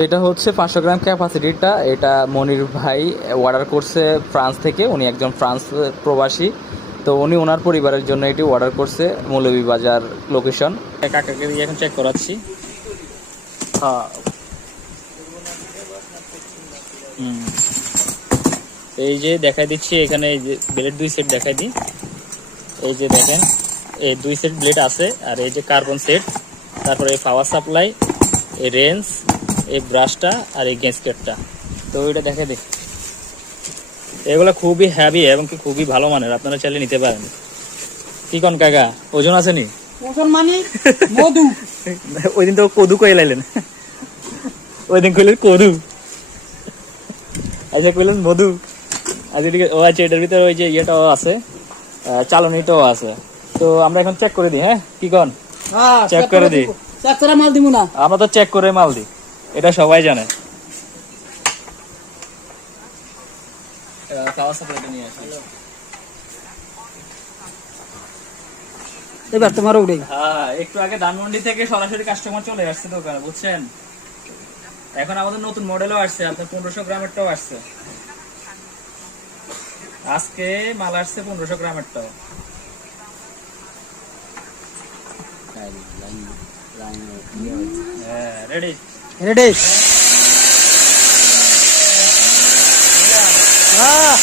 এটা হচ্ছে 500 গ্রাম ক্যাপাসিটিটা। এটা মনির ভাই অর্ডার করছে ফ্রান্স থেকে। উনি একজন ফ্রান্স প্রবাসী, তো উনি ওনার পরিবারের জন্য এটি অর্ডার করছে, মৌলভীবাজার লোকেশন। কাকাকে দিয়ে এখন চেক করাচ্ছি। হ্যাঁ, এই যে দেখাই দিচ্ছি এখানে, এই যে ব্লেড 2 সেট দেখাই দিই। এই যে দেখেন, এই 2 সেট ব্লেড আছে, আর এই যে কার্বন সেট, তারপরে এই পাওয়ার সাপ্লাই, এই রেঞ্জ, এই ব্রাশটা, আর এই গ্যাসকেটটা। তো ওইটা দেখে দিই। এগুলো খুবই হ্যাভি এবং কি খুবই ভালো মানের, আপনারা চাইলে নিতে পারেন। কি কোন কাকা, ওজন আছে নি? ওজন মানে মধু। ওই দিন তো কদু কয়ে লাইলেন, ওই দিন কইলেন কদু, আচ্ছা কইলেন মধু। আচ্ছা ঠিক আছে। ও আচ্ছা, এটার ভিতরে ওই যে ইয়েটাও আছে, চালনিটাও আছে। তো আমরা এখন চেক করে দিই, হ্যাঁ কি কন? হ্যাঁ, চেক করে দিই। চেক করে মাল দিব না, আমরা তো চেক করে মাল দিই, এটা সবাই জানে। পাওয়ার সাপ্লাইটা নিয়ে আসি। এবার তোমার উড়ে। হ্যাঁ, একটু আগে ধানমন্ডি থেকে সরাসরি কাস্টমার চলে আসছে দোকানে, বুঝছেন। এখন আমাদের নতুন মডেলও আসছে, আপনার 1500 গ্রামেরটাও আসছে। আজকে মাল আসছে 1500 গ্রামেরটাও। হ্যাঁ, রেডি রেডি। হ্যাঁ